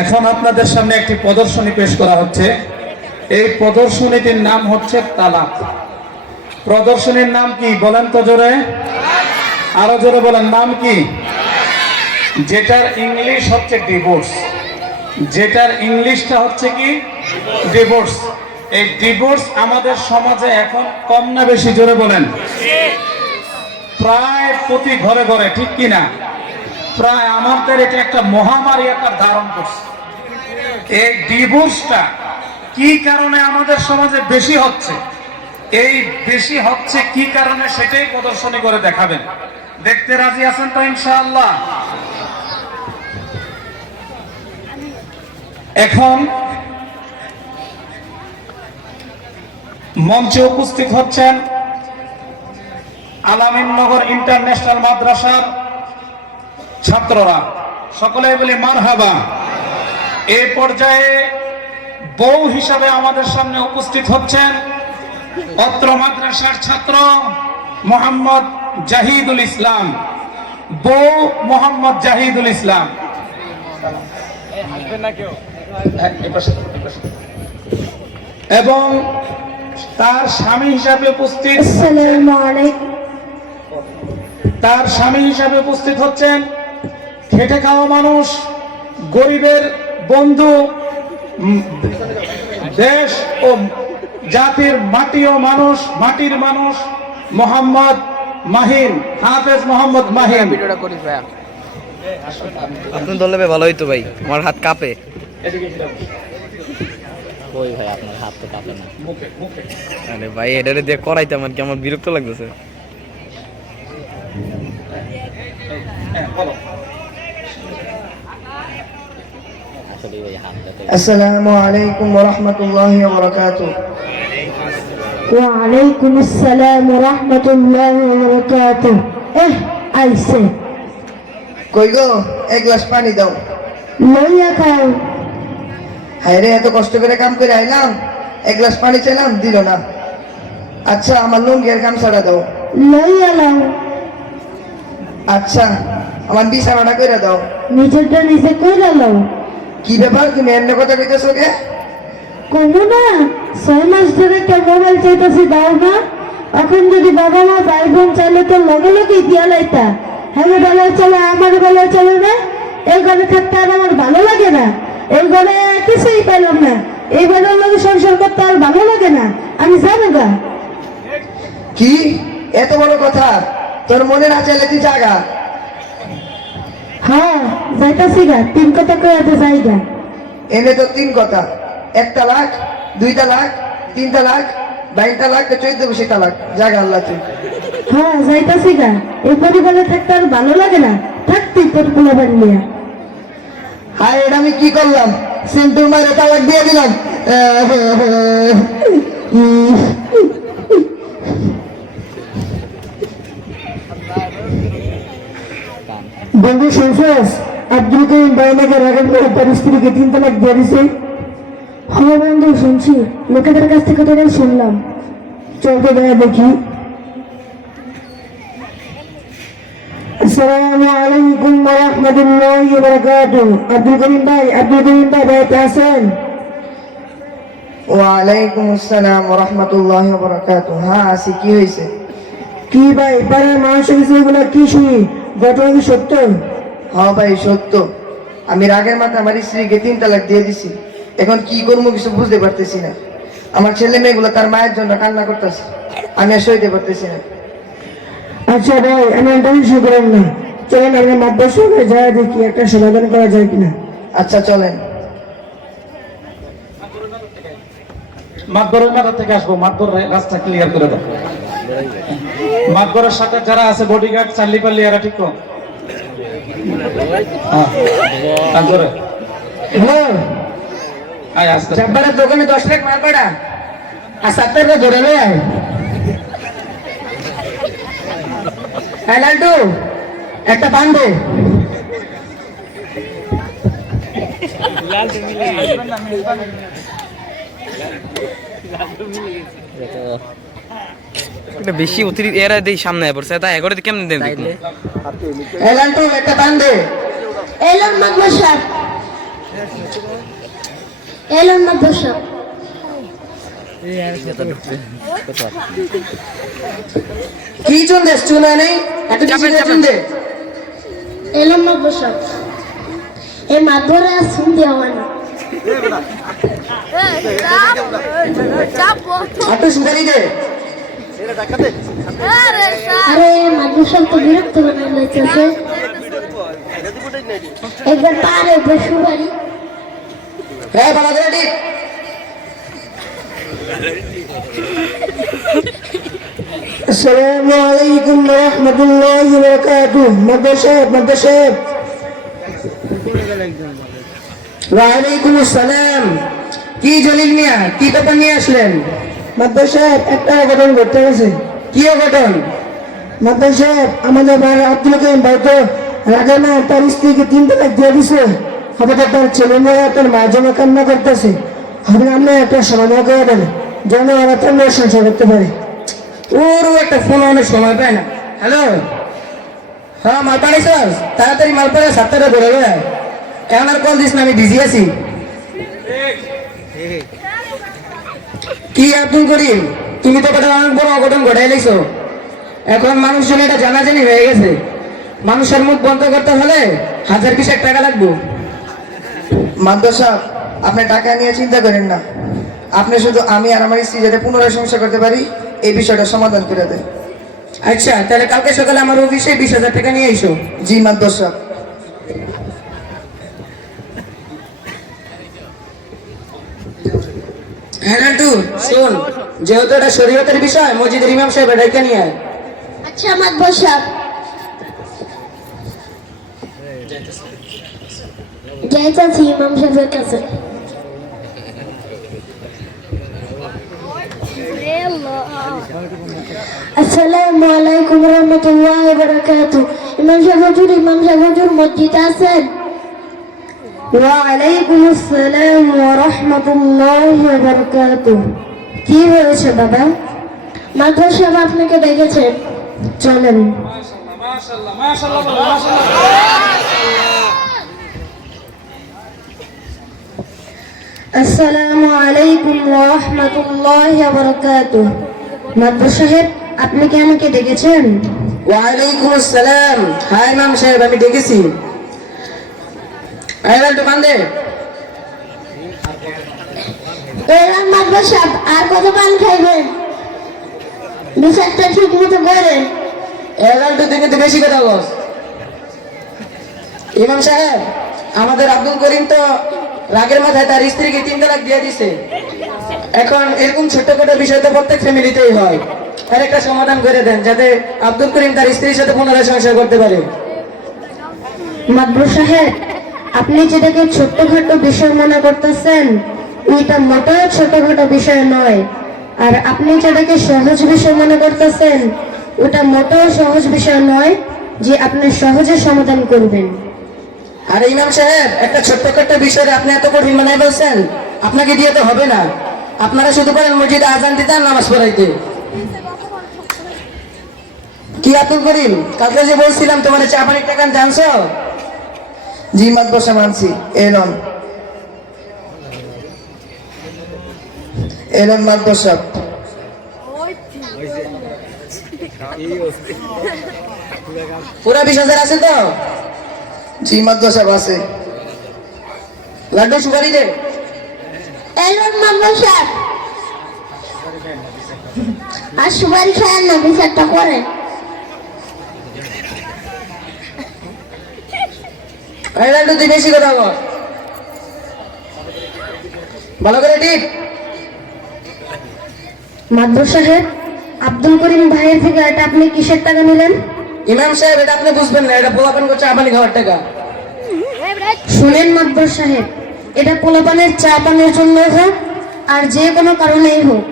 এখন আপনাদের সামনে একটি প্রদর্শনী পেশ করা হচ্ছে। এই প্রদর্শনীটির নাম হচ্ছে তালাক। প্রদর্শনীর নাম কি বলেন তো জোরে, আরো জোরে বলেন, নাম কি? যেটার ইংলিশ হচ্ছে ডিভোর্স, যেটার ইংলিশটা হচ্ছে কি ডিভোর্স। এই ডিভোর্স আমাদের সমাজে এখন কম না বেশি, জোরে বলেন? প্রায় প্রতি ঘরে ঘরে, ঠিক কিনা? প্রায় আমাদের এটা একটা মহামারী আকার ধারণ করছে। এই ডিভোর্সটা কি কারণে আমাদের সমাজে বেশি হচ্ছে, এই বেশি হচ্ছে কি কারণে, সেটাই প্রদর্শনী করে দেখাবেন। দেখতে রাজি আছেন তো ইনশাআল্লাহ? এখন মঞ্চে উপস্থিত হচ্ছেন আলামিননগর ইন্টারন্যাশনাল মাদ্রাসার ছাত্ররা। সকলে বলি মারহাবা। এই পর্যায়ে বউ হিসাবে আমাদের সামনে উপস্থিত হচ্ছেন অত্র মাদ্রাসার ছাত্র মোহাম্মদ জাহিদুল ইসলাম, বউ মোহাম্মদ জাহিদুল ইসলাম। এবং তার স্বামী হিসাবে উপস্থিত, তার স্বামী হিসাবে উপস্থিত হচ্ছেন খেটে খাওয়া মানুষ, গরিবের বন্ধু, দেশ ও জাতির মাটির মানুষ মোহাম্মদ মাহিন, হাফেজ মোহাম্মদ মাহিন। আপনি দলে ভালো হইতো ভাই, আমার হাত কাঁপে। ওই ভাই আপনার হাত তো কাঁপে না। আরে ভাই এটারে দিয়ে করাইতে আমার কি আমার বিরক্ত লাগতেছে। আসলে ভাই হাতটা আসসালামু আলাইকুম ওয়া রাহমাতুল্লাহি ওয়া বারাকাতুহু। ওয়া আলাইকুম আসসালাম ওয়া রাহমাতুল্লাহি ওয়া বারাকাতুহু। আইছে কই গো, এক গ্লাস পানি দাও। লইয়া খাও। হায়রে, এত কষ্ট করে কাম করে আইলাম, এক গ্লাস পানি চাইলাম, দিল না। আচ্ছা, আমার লুঙ্গি আর গামছাটা দাও। লইয়া লাও। আচ্ছা, আমার বিছানাটা কইরা দাও। নিজেরটা নিজে কইরা লাও। কি ব্যাপার, তুমি এমনি কথা কইতেছো কে? কোনো না, 6 মাস ধরে একটা মোবাইল চাইতেছি, দাও না। এখন যদি বাবা মা ভাই বোন চাইলে তো লগে লগে দিয়া লাইতা। হ্যাঁ, বেলায় চলে, আমার বেলায় চলে না। এই ঘরে থাকতে আর আমার ভালো লাগে না। এই ঘরে কিছুই পেলাম না, এই ঘরের লোক সংসার করতে আর ভালো লাগে না, আমি যাবো গা। কি এত বড় কথা? তোর মনে না চাইলে তুই জাগা। হ্যাঁ, যাইতাছি গা, 3 কথা কইতে যাই গা। এনে তো 3 কথা, 1 তালাক, 2 তালাক, 3 তালাক, 9 তালাক, 14 বসে তালাক। জাগা আল্লাহ তুই। হ্যাঁ, যাইতাছি গা। এই পরিবারে থাকতে আর ভালো লাগে না, থাকতি তোর পোলা বাড়িয়া। হায়, এটা আমি কি করলাম? সিন্টুর মায়ের তালাক দিয়ে দিলাম। বন্ধু শুনছিস, আব্দুল করিম বাইনাকে রাগার করে তার স্ত্রীকে 3 তালাক দিয়ে দিছে। হ্যাঁ বন্ধু, শুনছি, লোকেদের কাছ থেকে তোরাই শুনলাম। চলতে দেয় দেখি। আসসালামু আলাইকুম ওয়া রাহমাতুল্লাহি ওয়া বারাকাতুহু। আব্দুল করিম ভাই বাড়িতে আছেন? ওয়ালাইকুম আসসালাম ওয়া রাহমাতুল্লাহি ওয়া বারাকাতুহু। হ্যাঁ, আসি। কি হয়েছে? কি ভাই, পাড়ার মানুষ হয়েছে, এগুলো কি শুনি? ঘটনা কি সত্য? হ্যাঁ ভাই, সত্য। আমি রাগের মাথায় আমার স্ত্রীকে 3 তালাক দিয়ে দিছি। এখন কি করবো কিছু বুঝতে পারতেছি না। আমার ছেলে মেয়েগুলো তার মায়ের জন্য কান্না করতেছে, আমি আর সইতে পারতেছি না। আচ্ছা ভাই, আমি টেনশন করেন না, চলেন আমরা মাদ্রাসায় যাই, দেখি একটা সমাধান করা যায় কিনা। আচ্ছা, চলেন। মাতবরের মাথা থেকে আসবো, মাতবর রাস্তা ক্লিয়ার করে দাও। মাতবরের সাথে যারা আছে বডিগার্ড, চাল্লি পাল্লি, এরা ঠিক তো? হ্যাঁ, আয় আসতে। চাপাড়ার দোকানে 10 লাখ মার পাড়া আর 70 ধরে লয়। লালটু, একটা পান দে। এটা বেশি অতিরিক্ত এরা দেই সামনে পড়ছে, তাই এগরে কেমনে দেন? লালটু, একটা পান দে। এলাম মাদ্রাসা। এলাম মাদ্রাসা। কি চুন দেশ চুনা নেই এত বেশি করে চুন দে। এলাম মাদ্রাসা। এই মাদ্রাসা শুনতে হয় না। এত সুপারি দে। আরে মাদ্রাসা তো বিরক্ত বানানো হয়েছে। একবার পারে একবার সুবারি। হ্যাঁ ভালো করে ঠিক। আসসালামু আলাইকুম ওয়া রাহমাতুল্লাহি ওয়া বারাকাতুহু। মাদ্রাসা। ওয়া আলাইকুম আসসালাম। কি জলিল মিয়া কি ব্যাপার নিয়ে আসলেন? মাদ্রাসা একটা অঘটন ঘটতে গেছে। কি অঘটন? মাদ্রাসা আমাদের ভাই আব্দুল কাইম ভাই তো রাগে না তার স্ত্রীকে 3 তালাক দিয়ে দিছে। হবে তার ছেলে মেয়ে তার মা জমা কান্না করতেছে। হবে আমরা একটা সমাধান করে দেন যেন ওরা তার মেয়ের সংসার করতে পারে। ওরও একটা ফোন অনেক সময় পায় না। হ্যালো, হ্যাঁ মাল পাড়াইছ? তাড়াতাড়ি মাল পাড়া 7টায় ধরে বেড়ায়। এখন আর কল দিস না, আমি বিজি আছি। কি আব্দুল করিম, তুমি তো একটা অনেক বড় অঘটন ঘটাই লাইছো। এখন মানুষজন এটা জানাজানি হয়ে গেছে। মানুষের মুখ বন্ধ করতে হলে 1000 টাকা লাগবে। মাদ্রাসা আপনি টাকা নিয়ে চিন্তা করেন না, আপনি শুধু আমি আর আমার স্ত্রী যাতে পুনরায় সংসার করতে পারি এই বিষয়টা সমাধান করে দেন। আচ্ছা তাহলে কালকে সকালে আমার অফিসে 20,000 টাকা নিয়ে এসো। জি মাদ্রাসা। হ্যাঁ নান্টু শোন, যেহেতু এটা শরীয়তের বিষয় মসজিদের ইমাম সাহেব ডেকে নিয়ে আয়। আচ্ছা মাদ্রাসা। যাইতাছি ইমাম সাহেবের কাছে। আসসালামু আলাইকুম ওয়া রাহমাতুল্লাহি ওয়া বারাকাতুহু। ইমাম সাহেব হুজুর মসজিদে আছেন? ওয়া আলাইকুম আসসালাম ওয়া রাহমাতুল্লাহি ওয়া বারাকাতুহু। কি হয়েছে বাবা? মাদ্রাসা সাহেব আপনাকে ডেকেছেন, চলেন। মাশাআল্লাহ মাশাআল্লাহ মাশাআল্লাহ। আসসালামু আলাইকুম ওয়া রাহমাতুল্লাহি ওয়া বারাকাতুহু। মাদ্রাসা সাহেব আপনি কি আমাকে ডেকেছেন? ওয়া আলাইকুম আসসালাম। হ্যাঁ ইমাম সাহেব আমি ডেকেছি। আইলাল তো বান্দে। এলাম মাদ্রাসা সাহেব, আর কত পান খাইবেন? বিচারটা ঠিক মতো করেন। আইলাল তো তুমি তো বেশি কথা বলছ। ইমাম সাহেব আমাদের আব্দুল করিম তো রাগের মাথায় তার স্ত্রীকে 3 তালাক দিয়ে দিছে। এখন এরকম ছোটখাটো বিষয় তো প্রত্যেক ফ্যামিলিতেই হয়। আর একটা সমাধান করে দেন যাতে আব্দুল করিম তার স্ত্রীর সাথে পুনরায় সংসার করতে পারে। মাদ্রাসা সাহেব আপনি যেটাকে ছোট্টখাটো বিষয় মনে করতেছেন ওইটা মোটেও ছোটখাটো বিষয় নয়, আর আপনি যেটাকে সহজ বিষয় মনে করতেছেন ওটা মোটেও সহজ বিষয় নয় যে আপনি সহজে সমাধান করবেন। আর ইমাম সাহেব একটা ছোট্টখাটো বিষয়ে আপনি এত কঠিন বানাই বলছেন, আপনাকে দিয়ে তো হবে না। আপনারা শুধু করেন মসজিদে আজান দিতে আর নামাজ পড়াইতে। কি আব্দুল করিম কালকে যে বলছিলাম তোমার চা পানির টাকা জানছো? জি মাদ্রাসা মানছি। এলন মাদ্রাসা পুরা 20,000 আছে তো? জি মাদ্রাসা আছে। লাড্ডু সুপারি দে। এলাম মাদ্রাসা সাহেব, আর সুপারি খান না, বিচারটা করেন। লাড্ডু তুই বেশি কথা বল, ভালো করে ঠিক। মাদ্রাসা সাহেব আব্দুল করিম ভাইয়ের থেকে এটা আপনি কিসের টাকা নিলেন? ইমাম সাহেব এটা আপনি বুঝবেন না, এটা পোলাপান করছে আবানি খাওয়ার টাকা। শুনেন মাদ্রাসা সাহেব, এটা পোলাপানের চা পানের জন্য হোক আর যে কোনো কারণেই হোক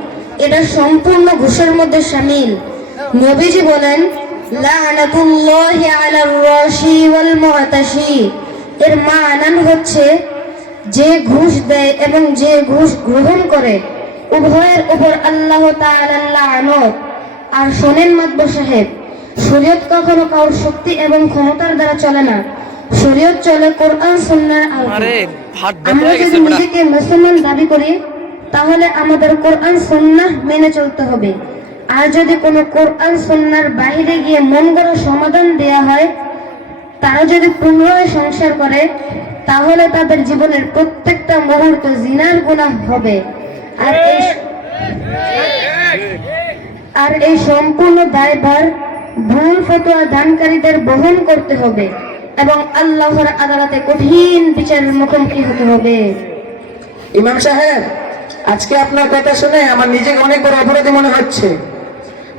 এটা সম্পূর্ণ ঘুষের মধ্যে শামিল। নবীজি বলেন লানাতুল্লাহি আলার রাশি ওয়াল মুআতাশি। এর মানান হচ্ছে যে ঘুষ দেয় এবং যে ঘুষ গ্রহণ করে উভয়ের উপর আল্লাহ তাআলার লানত। আর শোনেন মাদ্রাসা সাহেব, শরীয়ত কখনো কারোর শক্তি এবং ক্ষমতার দ্বারা চলে না, শরীয়ত চলে কোরআন সুন্নাহর আলোকে। আরে ভাত আমরা বেঁধে যদি গেছে বেটা। নিজেকে মুসলমান দাবি করি তাহলে আমাদের কোরআন সুন্নাহ মেনে চলতে হবে। আর যদি কোনো কোরআন সুন্নাহর বাইরে গিয়ে মন গড়া সমাধান দেয়া হয়, তারা যদি পুনরায় সংসার করে তাহলে তাদের জীবনের প্রত্যেকটা মুহূর্ত জিনার গুনাহ হবে। আর এই সম্পূর্ণ দায়ভার ভুল ফতোয়া দানকারীদের বহন করতে হবে এবং আল্লাহর আদালতে কঠিন বিচারের মুখোমুখি হতে হবে। ইমাম সাহেব, আজকে আপনার কথা শুনে আমার নিজেকে অনেক বড় অপরাধী মনে হচ্ছে,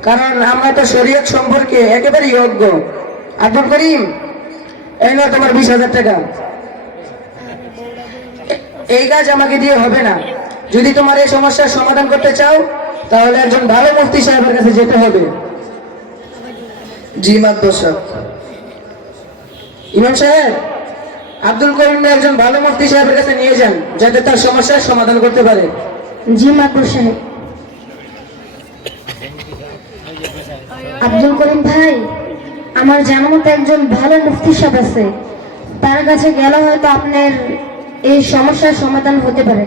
কারণ আমরা তো শরীয়ত সম্পর্কে একেবারেই অজ্ঞ। আব্দুল করিম, এই নাও তোমার 20,000 টাকা। এই কাজ আমাকে দিয়ে হবে না। যদি তোমার এই সমস্যার সমাধান করতে চাও তাহলে একজন ভালো মুফতি সাহেবের কাছে যেতে হবে। জি মাদ্রাসা। ইমাম সাহেব, আব্দুল করিমকে একজন ভালো মুফতি সাহেবের কাছে নিয়ে যান, যাতে তার সমস্যার সমাধান করতে পারে। জি মাদুর সাহেব। আব্দুল করিম ভাই, আমার জানা মতো একজন ভালো মুফতি সাহেব আছে, তার কাছে গেলে হয়তো আপনার এই সমস্যার সমাধান হতে পারে।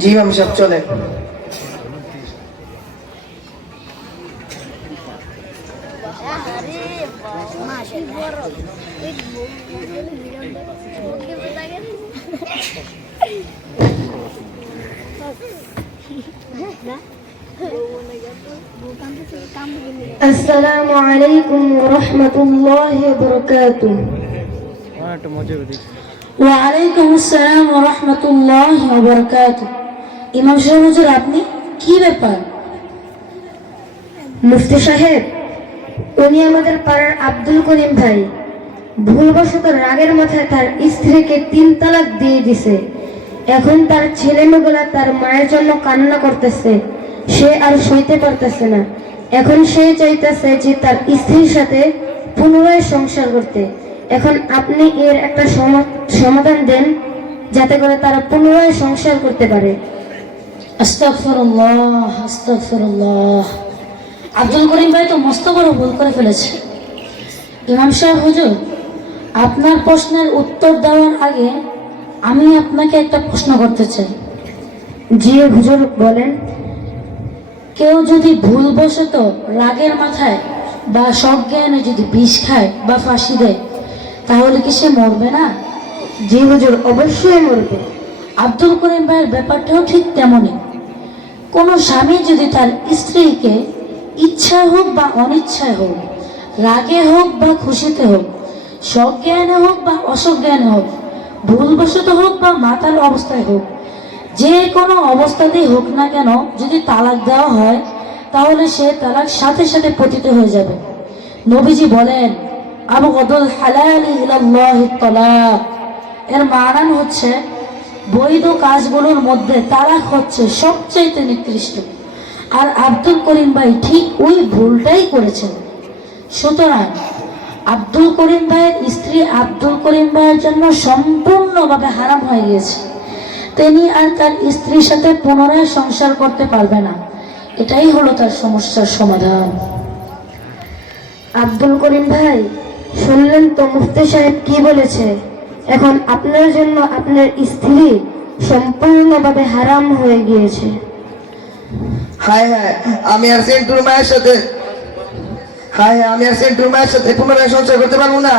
জি ইমাম সাহেব, চলে। আসসালামু আলাইকুম ওয়া রাহমাতুল্লাহি ওয়া বারাকাতুহু। ওয়া আলাইকুম আসসালাম ওয়া রাহমাতুল্লাহি ওয়া বারাকাতুহু। ইমাম সাহেব হুজুর, আপনি কি ব্যাপার? মুফতি সাহেব, উনি আমাদের পাড়ার আব্দুল করিম ভাই ভুলবশত রাগের মাথায় তার স্ত্রীকে 3 তালাক দিয়ে দিছে। এখন তার ছেলেমেয়েগুলা তার মায়ের জন্য কান্না করতেছে, সে আর সইতে পারতেছে না। এখন সে চাইতেছে যে তার স্ত্রীর সাথে পুনরায় সংসার করতে। এখন আপনি এর একটা সমাধান দেন যাতে করে তারা পুনরায় সংসার করতে পারে। আস্তাগফিরুল্লাহ, আস্তাগফিরুল্লাহ। আব্দুল করিম ভাই তো মস্ত বড় ভুল করে ফেলেছে। ইমাম সাহেব হুজুর, আপনার প্রশ্নের উত্তর দেওয়ার আগে আমি আপনাকে একটা প্রশ্ন করতে চাই। জি হুজুর, বলেন। কেউ যদি ভুলবশত রাগের মাথায় বা সজ্ঞানে যদি বিষ খায় বা ফাঁসি দেয়, তাহলে কি সে মরবে না? জি হুজুর, অবশ্যই মরবে। আব্দুল করিম ভাইয়ের ব্যাপারটাও ঠিক তেমনই। কোনো স্বামী যদি তার স্ত্রীকে ইচ্ছা হোক বা অনিচ্ছায় হোক, রাগে হোক বা খুশিতে হোক, সজ্ঞানে হোক বা অসজ্ঞানে হোক, ভুলবশত হোক বা মাতাল অবস্থায় হোক, যে কোনো অবস্থাতেই হোক না কেন যদি তালাক দেওয়া হয় তাহলে সে তালাক সাথে সাথে পতিত হয়ে যাবে। নবীজি বলেন, আবগাদুল হালালি ইলাল্লাহিত তালাক। এর মানান হচ্ছে বৈধ কাজগুলোর মধ্যে তালাক হচ্ছে সবচাইতে নিকৃষ্ট। আর আব্দুল করিম ভাই ঠিক ওই ভুলটাই করেছেন। সুতরাং আব্দুল করিম ভাইয়ের স্ত্রী আব্দুল করিম ভাইয়ের জন্য সম্পূর্ণভাবে হারাম হয়ে গিয়েছে। তিনি আর তার স্ত্রীর সাথে পুনরায় সংসার করতে পারবে না। এটাই হলো তার সমস্যার সমাধান। আব্দুল করিম ভাই, শুনলেন তো মুফতি সাহেব কি বলেছে? এখন আপনার জন্য আপনার স্ত্রী সম্পূর্ণভাবে হারাম হয়ে গিয়েছে। হায় হায়, আমি আর সেন্টুর মায়ের সাথে পুনরায় সংসার করতে পারবো না।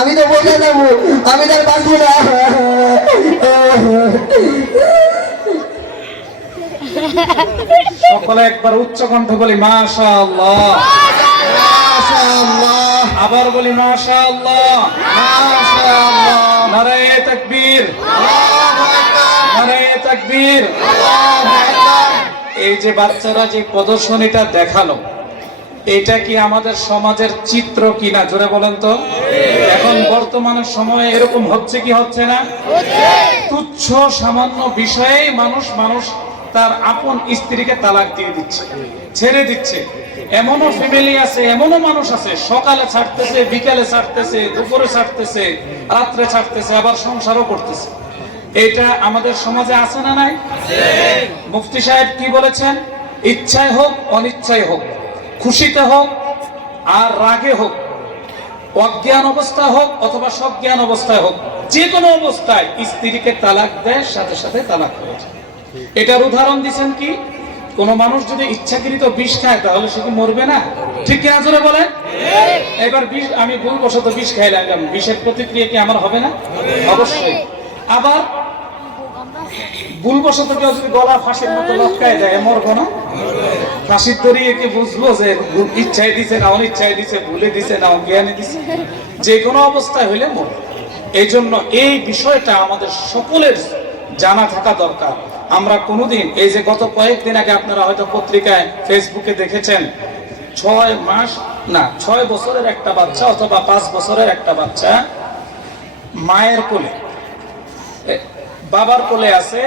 আমি তো বলে যাবো, আমি তার বাঁচবো না। সকলে একবার উচ্চ কণ্ঠ বলি মাশাআল্লাহ, মাশাআল্লাহ, আবার বলি মাশাআল্লাহ, মাশাআল্লাহ। নারায়ে তাকবীর, আল্লাহু আকবার, নারায়ে তাকবীর। আল্লাহু আকবার। এই যে বাচ্চারা যে প্রদর্শনীটা দেখালো, এটা কি আমাদের সমাজের চিত্র কিনা? জোরে বলেন তো। এখন বর্তমানের সময়ে এরকম হচ্ছে কি হচ্ছে না? তুচ্ছ সামান্য বিষয়ে মানুষ তার আপন স্ত্রীকে তালাক দিয়ে দিচ্ছে, ছেড়ে দিচ্ছে। এমনও ফ্যামিলি আছে, এমনও মানুষ আছে, সকালে ছাড়তেছে, বিকালে ছাড়তেছে, দুপুরে ছাড়তেছে, রাত্রে ছাড়তেছে, আবার সংসারও করতেছে। এটা আমাদের সমাজে আছে না নাই? মুফতি সাহেব কি বলেছেন? ইচ্ছায় হোক অনিচ্ছায় হোক, খুশিতে হোক আর রাগে হোক, অজ্ঞান অবস্থায় হোক অথবা সজ্ঞান অবস্থায় হোক, যে কোনো অবস্থায় স্ত্রীকে তালাক দেয়, সাথে সাথে তালাক হয়ে যায়। এটার উদাহরণ দিচ্ছেন কি, কোন মানুষ যদি ইচ্ছাকৃত বিষ খায় তাহলে সে কি মরবে না? ঠিক কিনা জোরে বলেন। এবার বিষ, আমি ভুলবশত বিষ খাইলাম, বিষের প্রতিক্রিয়া কি আমার হবে না? অবশ্যই। আবার ভুলবশত কেউ যদি গলা ফাঁসির মতো লটকায় দেয়, মরবো না? ফাঁসির দড়িয়ে কি বুঝবো যে ইচ্ছায় দিছে না অনিচ্ছায় দিছে, ভুলে দিছে না অজ্ঞানে দিছে? যে কোনো অবস্থায় হইলে মরবে। এই জন্য এই বিষয়টা আমাদের সকলের জানা থাকা দরকার। আমরা কোনোদিন, এই যে গত কয়েকদিন আগে আপনারা হয়তো পত্রিকায় ফেসবুকে দেখেছেন, 6 বছরের একটা বাচ্চা অথবা 5 বছরের একটা বাচ্চা মায়ের কোলে, বাবার কোলে আছে,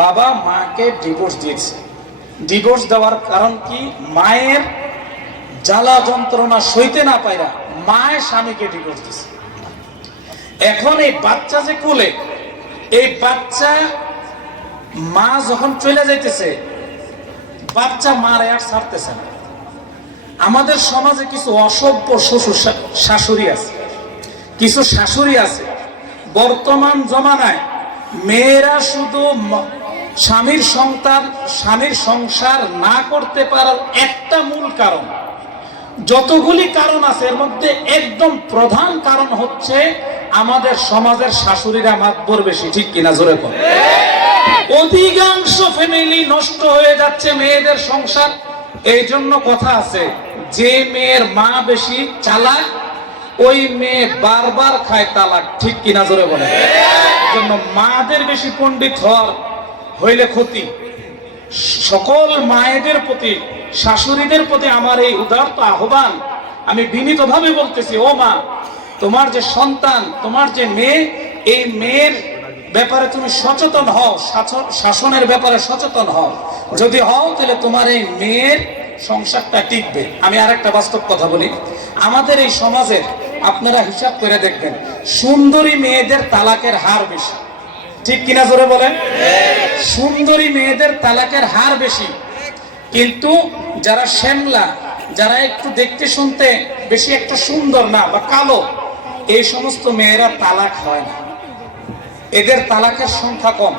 বাবা মাকে ডিভোর্স দিয়েছে। ডিভোর্স দেওয়ার কারণ কি? মায়ের জ্বালা যন্ত্রণা সইতে না পাইরা মায়ের স্বামীকে ডিভোর্স দিয়েছে। এখন এই বাচ্চা যে কোলে, এই বাচ্চা মা যখন চলে যাইতেছে, বাচ্চা মারে আর ছাড়তেছে না। আমাদের সমাজে কিছু অসভ্য শ্বশুর শাশুড়ি আছে, কিছু শাশুড়ি আছে। বর্তমান জমানায় মেয়েরা শুধু স্বামীর সংসার না করতে পারার একটা মূল কারণ, যতগুলি কারণ আছে এর মধ্যে একদম প্রধান কারণ হচ্ছে আমাদের সমাজের শাশুড়িরা মাতবর বেশি। ঠিক কিনা জোরে বল। অধিকাংশ ফ্যামিলি নষ্ট হয়ে যাচ্ছে মেয়েদের সংসার। এই জন্য কথা আছে, যে মেয়ের মা বেশি চালাক ওই মেয়ে বারবার খায় তালাক। ঠিক কিনা জোরে বলে। জন্য মাদের বেশি পণ্ডিত হইলে ক্ষতি। সকল মায়েদের প্রতি, শাশুড়িদের প্রতি আমার এই উদারত আহ্বান, আমি বিনীতভাবে বলতেছি, ও মা, তোমার যে সন্তান, তোমার যে মেয়ে, এই মেয়ের ব্যাপারে তুমি সচেতন হও, শাসনের ব্যাপারে সচেতন হও। যদি হও তাহলে তোমার এই মেয়ের সংসারটা টিকবে। আমি আরেকটা বাস্তব কথা বলি, আমাদের এই সমাজের আপনারা হিসাব করে দেখবেন, সুন্দরী মেয়েদের তালাকের হার বেশি। ঠিক কিনা জোরে বলেন। সুন্দরী মেয়েদের তালাকের হার বেশি, কিন্তু যারা শ্যামলা, যারা একটু দেখতে শুনতে বেশি একটা সুন্দর না বা কালো, এই সমস্ত মেয়েরা তালাক হয় না, এদের তালাকের সংখ্যা কম।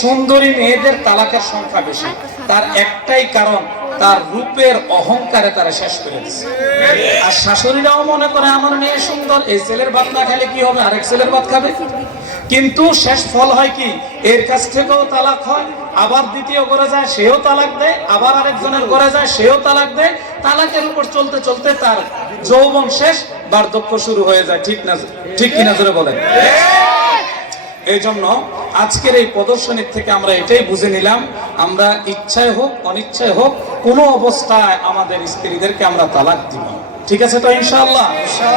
সুন্দরী মেয়েদের তালাকের সংখ্যা বেশি। তার একটাই কারণ, তার রূপের অহংকারে তারা শেষ করে দিচ্ছে। আর শাশুড়িরাও মনে করে আমার মেয়ে সুন্দর, এই ছেলের ভাত না খেলে কি হবে, আরেক ছেলের ভাত খাবে। কিন্তু শেষ ফল হয় কি, এর কাছ থেকেও তালাক হয়, আবার দ্বিতীয় করে যায় সেও তালাক দেয়, আবার আরেকজনের করে যায় সেও তালাক দেয়। তালাকের উপর চলতে চলতে তার যৌবন শেষ, বার্ধক্য শুরু হয়ে যায়। ঠিক না, ঠিক কিনা জোরে বলেন। এই জন্য আজকের এই প্রদর্শনীর থেকে আমরা এটাই বুঝে নিলাম, আমরা ইচ্ছায় হোক অনিচ্ছায় হোক কোনো অবস্থায় আমাদের স্ত্রীদেরকে আমরা তালাক দিব না। ঠিক আছে তো ইনশাআল্লাহ।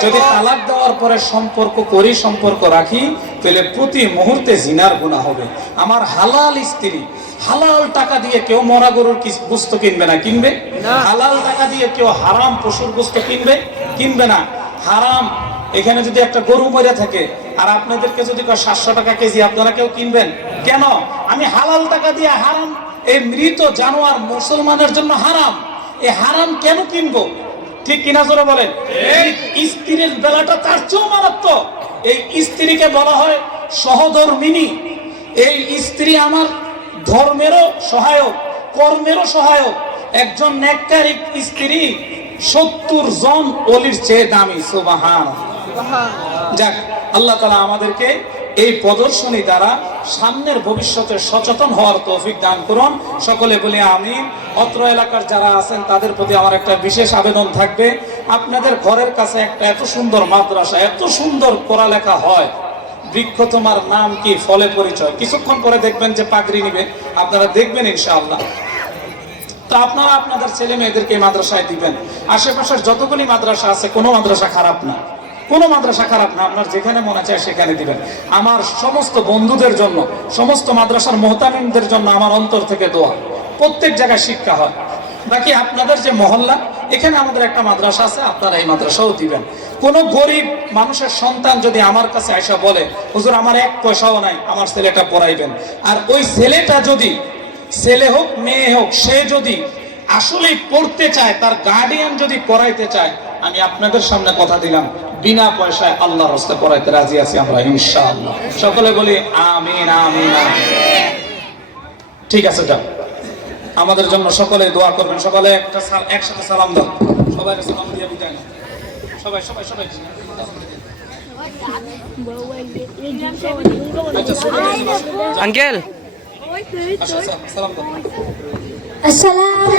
যদি তালাক দেওয়ার পরে সম্পর্ক করি, সম্পর্ক রাখি, তাহলে প্রতি মুহূর্তে জিনার গুনাহ হবে। আমার হালাল স্ত্রী, হালাল টাকা দিয়ে কেউ মরা গরুর গোশত কিনবে না, কিনবে? হালাল টাকা দিয়ে কেউ হারাম পশুর গোশত কিনবে না। হারাম, এখানে যদি একটা গরু মরে থাকে আর আপনাদেরকে যদি 700 টাকা কেজি, আপনারা কেউ কিনবেন কেন? আমি হালাল টাকা দিয়ে হারাম, এই মৃত জানোয়ার মুসলমানের জন্য হারাম, এই হারাম কেন কিনবো? ঠিক কিনা জোরে বলেন। এই স্ত্রীর বেলাটা তার চেয়েও মারাত্মক। এই স্ত্রীকে বলা হয় সহধর্মিনী। এই স্ত্রী আমার ধর্মেরও সহায়ক, কর্মেরও সহায়ক। একজন নেককার স্ত্রী 70 জন ওলির চেয়ে দামি। সুবহানাল্লাহ। যাক, আল্লাহ তাআলা আমাদেরকে এই প্রদর্শনী দ্বারা সামনের ভবিষ্যতে সচেতন হওয়ার তৌফিক দান করুন। সকলে বলি আমিন। অত্র এলাকার যারা আছেন তাদের প্রতি আমার একটা বিশেষ আবেদন থাকবে, আপনাদের ঘরের কাছে একটা এত সুন্দর মাদ্রাসা, এত সুন্দর পড়ালেখা হয়, বৃক্ষ তোমার নাম কি ফলে পরিচয়, কিছুক্ষণ পরে দেখবেন যে পাগড়ি নিবে, আপনারা দেখবেন ইনশাআল্লাহ। তো আপনারা আপনাদের ছেলে মেয়েদেরকে মাদ্রাসায় দিবেন। আশেপাশের যতগুলি মাদ্রাসা আছে, কোনো মাদ্রাসা খারাপ না, কোনো মাদ্রাসা খারাপ না, আপনার যেখানে মনে চায় সেখানে দিবেন। আমার সমস্ত বন্ধুদের জন্য, সমস্ত মাদ্রাসার মুহতামিমদের জন্য আমার অন্তর থেকে দোয়া, প্রত্যেক জায়গায় শিক্ষা হয়। বাকি আপনাদের যে মহল্লা, এখানে আমাদের একটা মাদ্রাসা আছে, আপনারা এই মাদ্রাসাও দিবেন। কোনো গরিব মানুষের সন্তান যদি আমার কাছে আইসা বলে, হুজুর আমার 1 পয়সাও নাই, আমার ছেলেটা পড়াইবেন, আর ওই ছেলেটা যদি, ছেলে হোক মেয়ে হোক, সে যদি আসলে পড়তে চায়, তার গার্ডিয়ান যদি পড়াইতে চায়, আমি আপনাদের সামনে কথা দিলাম, বিনা পয়সায় আল্লাহর রাস্তায় পড়াইতে রাজি আছি আমরা ইনশাআল্লাহ। সকলে বলি আমিন আমিন আমিন। ঠিক আছে, যাও আমাদের জন্য সকলে দোয়া করবেন। সকলে একসাথে সালাম দাও, সবাই সালাম দিয়ে বিদায় নাও। সবাই সবাই সবাই আঙ্কেল সালাম দাও। আসসালাম